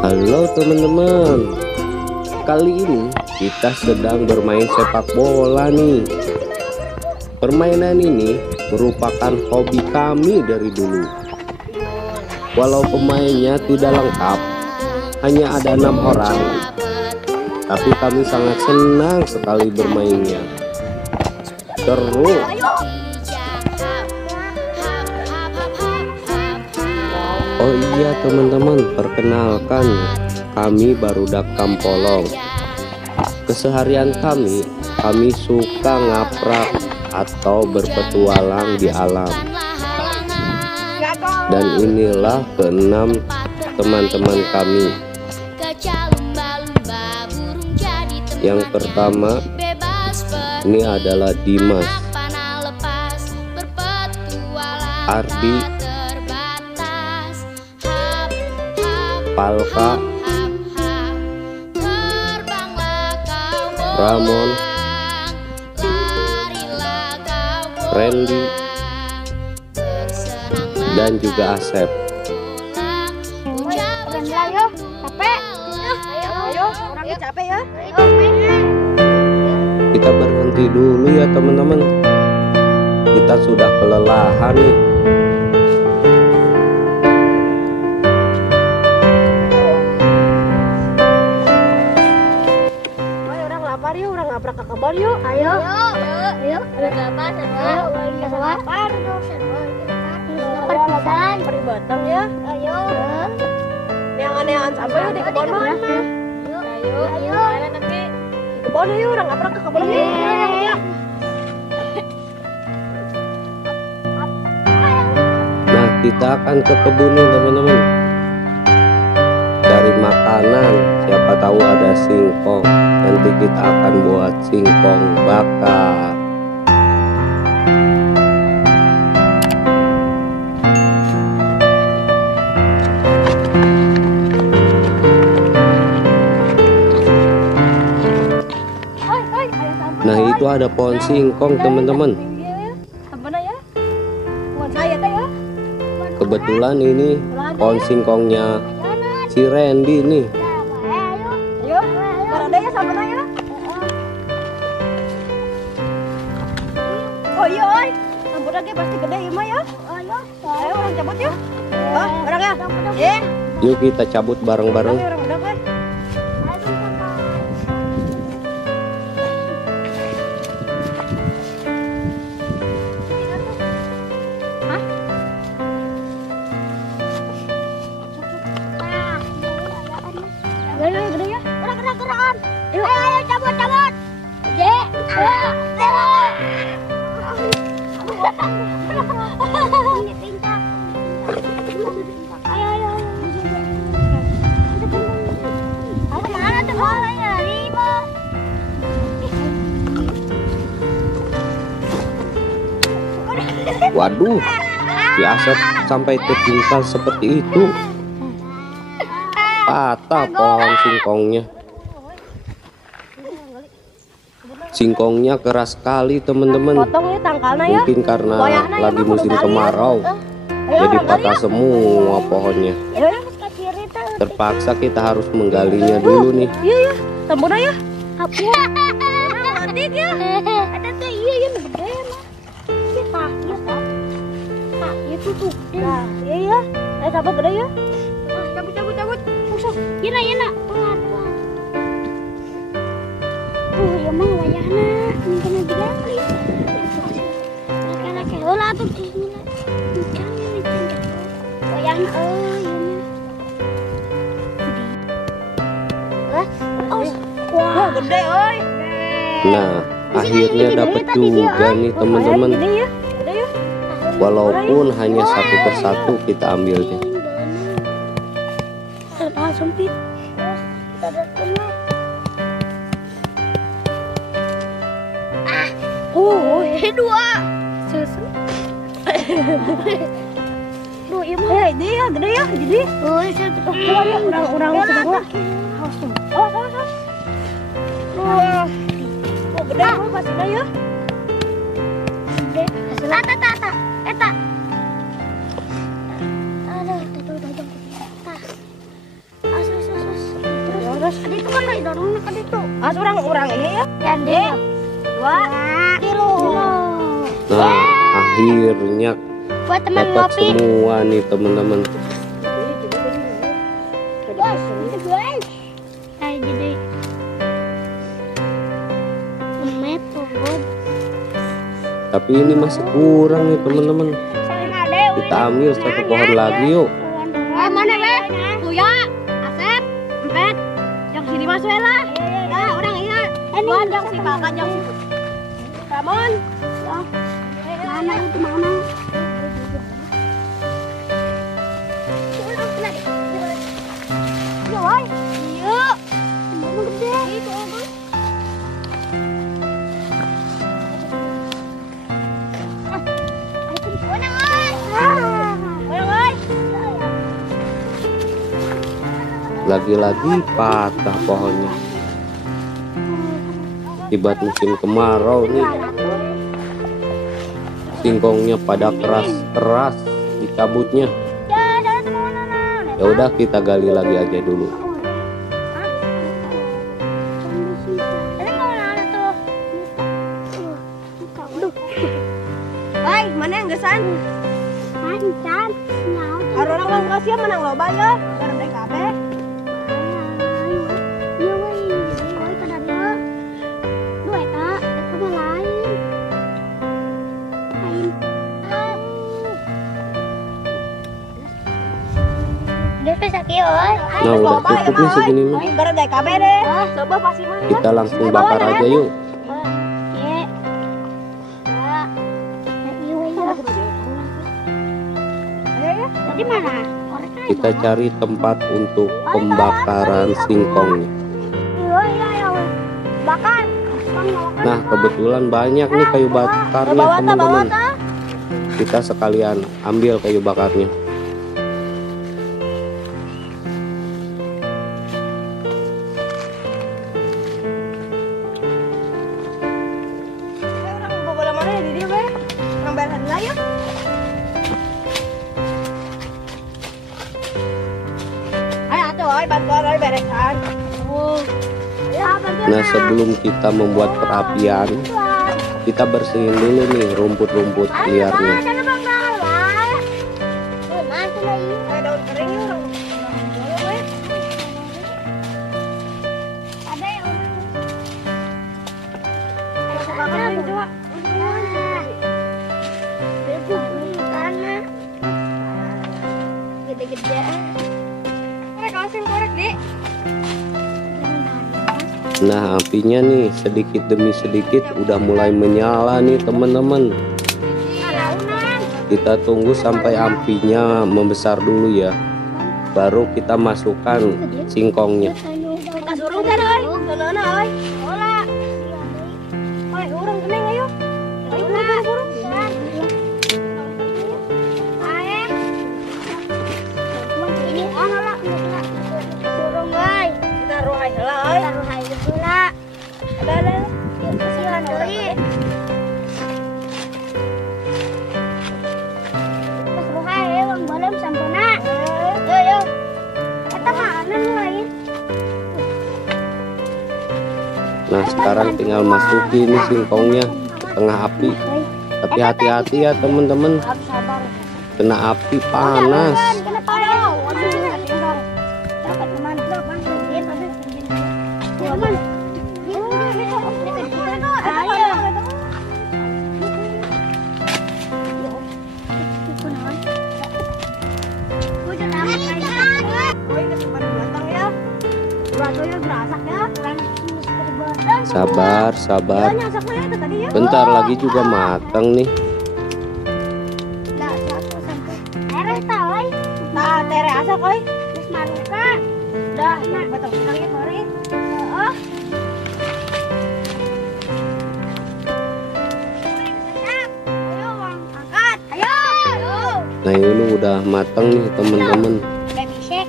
Halo teman-teman, kali ini kita sedang bermain sepak bola nih. Permainan ini merupakan hobi kami dari dulu. Walau pemainnya tidak lengkap, hanya ada 6 orang, tapi kami sangat senang sekali bermainnya. Seru. Oh iya teman-teman, perkenalkan, kami barudak Kampolong. Keseharian kami suka ngaprak atau berpetualang di alam. Dan inilah keenam teman-teman kami. Yang pertama, ini adalah Dimas, Ardi, Palka, Ramon, Randy, dan juga Asep. Ayo, capek. Ayo, orangnya capek ya. Kita berhenti dulu ya teman-teman. Kita sudah kelelahan nih. Yuk, orang ngaprak ke kebun yuk. Ayo. Ada apa? Ayo, lapar dong. Perpisahan. Peri batang ya. Ayo. Neangan-neangan sampai di kebun mah. Ayo. Nanti di kebun yuk, orang ngaprak ke kebun yuk. Nah, kita akan ke kebun nih teman-teman. Cari makanan, siapa tahu ada singkong. Nanti kita akan buat singkong bakar. Nah, itu ada pohon singkong teman-teman. Kebetulan ini pohon singkongnya si Randy nih. Oh iya, sambut lagi pasti gede ya, ya. Ayo orang cabut yuk. Barang ya. Yuk kita cabut bareng-bareng. Gede ya. Gerak-gerakan. Ayo cabut. Waduh, si Asep sampai terjungkal seperti itu. Patah pohon singkongnya. Singkongnya keras sekali teman-teman. Mungkin karena lagi musim kemarau, jadi patah semua pohonnya. Terpaksa kita harus menggalinya dulu nih. Iya, tambun aja. Hapus. Adik ya. Ada teh iya gede mah. Kita itu tuh. Nah, iya. Ayo sabar gede ya. Cabut. Usah. Yana. Pelan. Ya mah wayahna. Ini kena diganti. Laki-laki. Olah tuh bismillah. Wayahna wah, gede oi. Nah, akhirnya dapat juga nih teman-teman. Walaupun hanya satu persatu kita ambilnya. Terlalu sempit. Dua. Duh, iya mah. Ini ya, gede ya, jadi. Oh, coba ya, orang sedang. Awas tuh. Awas. Wah. Oh, gede mah kasihnya ya. Gede. Tata. Eta. Aduh, tajam. dorong ke itu. Orang ini ya. Yang dia 2 kilo. Nah, akhirnya Buat teman dapat ngopi. semua nih teman-teman. Guys, kayak jadi metode. Tapi ini masih kurang nih teman-teman. Kita ambil satu pohon lagi yuk. Mana be? Buya, Asep, Empet, yang sini masuk lah. Ya, orang ingat. Buat yang si kakak yang Ramon. Mana itu mana? Yuk, woy. Yuk. Mau gede. Itu apa? Lagi-lagi patah pohonnya. Akibat musim kemarau nih, singkongnya pada keras-keras dicabutnya. Ya udah kita gali lagi aja dulu. Hai, mana yang gesan? Mancan. Orang ngasih menang loba ya. Gardai kabe. Nah udah cukup nih segini mah. Gardai kabe deh. Coba pasti mah. Kita langsung bakar aja yuk. Jadi mana? Kita cari tempat untuk pembakaran singkongnya. Bakar. Nah kebetulan banyak nih kayu bakarnya teman-teman. Kita sekalian ambil kayu bakarnya. Orang bola mana ya di dia be? Orang bayar lah yuk. Ayo atuh, ayo bantuan ayo beresan. Nah sebelum kita membuat perapian, kita bersihin dulu nih rumput-rumput liarnya. Daun kering yuk orang. Ada yang coba. Gede-gede. Korek, Dek. Nah apinya nih sedikit demi sedikit udah mulai menyala nih teman-teman. Kita tunggu sampai apinya membesar dulu ya, baru kita masukkan singkongnya. Kita suruh kan, oi. Sonono, oi. Ola. Oi, urang keneng ayo. Ayo suruh. Ayo. Ini ono lah. Suruh, guys. Kita ruhai heula, oi. Kita ruhai heula. Ada. Yuk kasihan deui. Pas ruhai wang balem sampuna. Yo. Eta mana lain? Nah sekarang tinggal masukin nih singkongnya ke tengah api. Tapi hati-hati ya teman-teman, Sabar. kena api panas. Kenapa dong? Dapat kemana? Sabar. Bentar lagi juga matang nih. Nah, tere asa koi. Wis maruka. Dah, nah, betul sekali mari. Heeh. Ayo, Bang. Angkat. Ayo. Nah ini udah matang nih teman-teman. Udah bisa.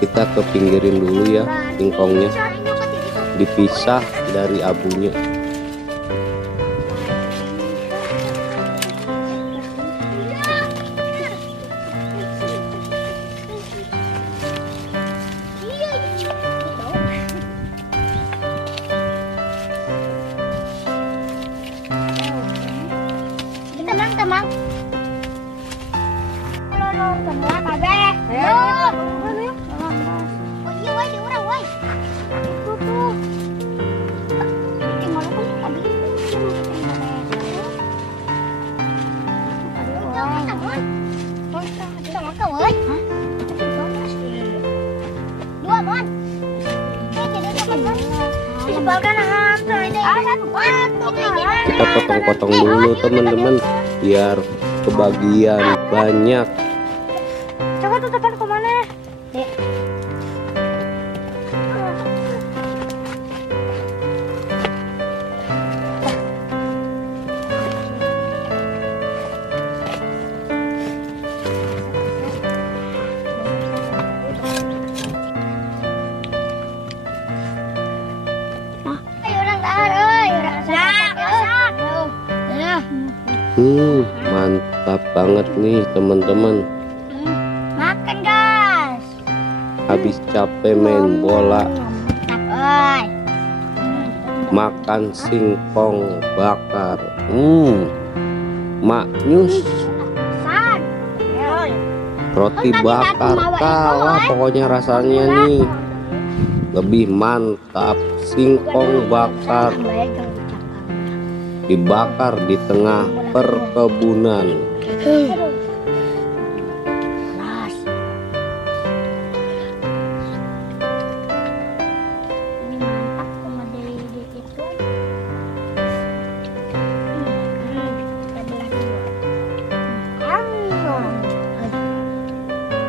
Kita ke pinggirin dulu ya singkongnya, dipisah dari abunya. semua kabeh. Ayo. Oh iya woi di urang woi. Itu tuh. Ini mana pun tadi. Kita makan woi. Dua mon. Kita potong-potong dulu teman-teman biar kebagian banyak. Coba tuh tekan ke mana? Dek. Mantap banget nih teman-teman. Makan guys. Habis capek main bola, Mantap, makan singkong bakar. Maknyus. Roti bakar kalah pokoknya rasanya nih. Lebih mantap singkong bakar dibakar di tengah perkebunan.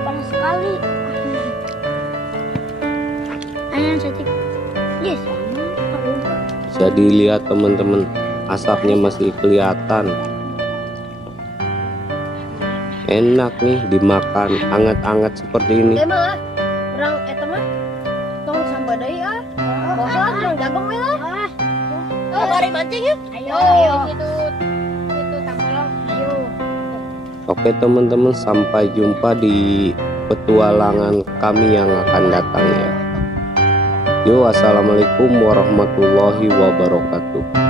Panas sekali. Yes. Bisa dilihat teman-teman, asapnya masih kelihatan. Enak nih dimakan anget-anget seperti ini. Emang orang eta mah tong samba deui ah. Bosan urang jagung we lah. Oh, bari mancing yuk. Ayo. Situ tangkolong. Ayo. Oke teman-teman, sampai jumpa di petualangan kami yang akan datang ya. Yo, assalamualaikum warahmatullahi wabarakatuh.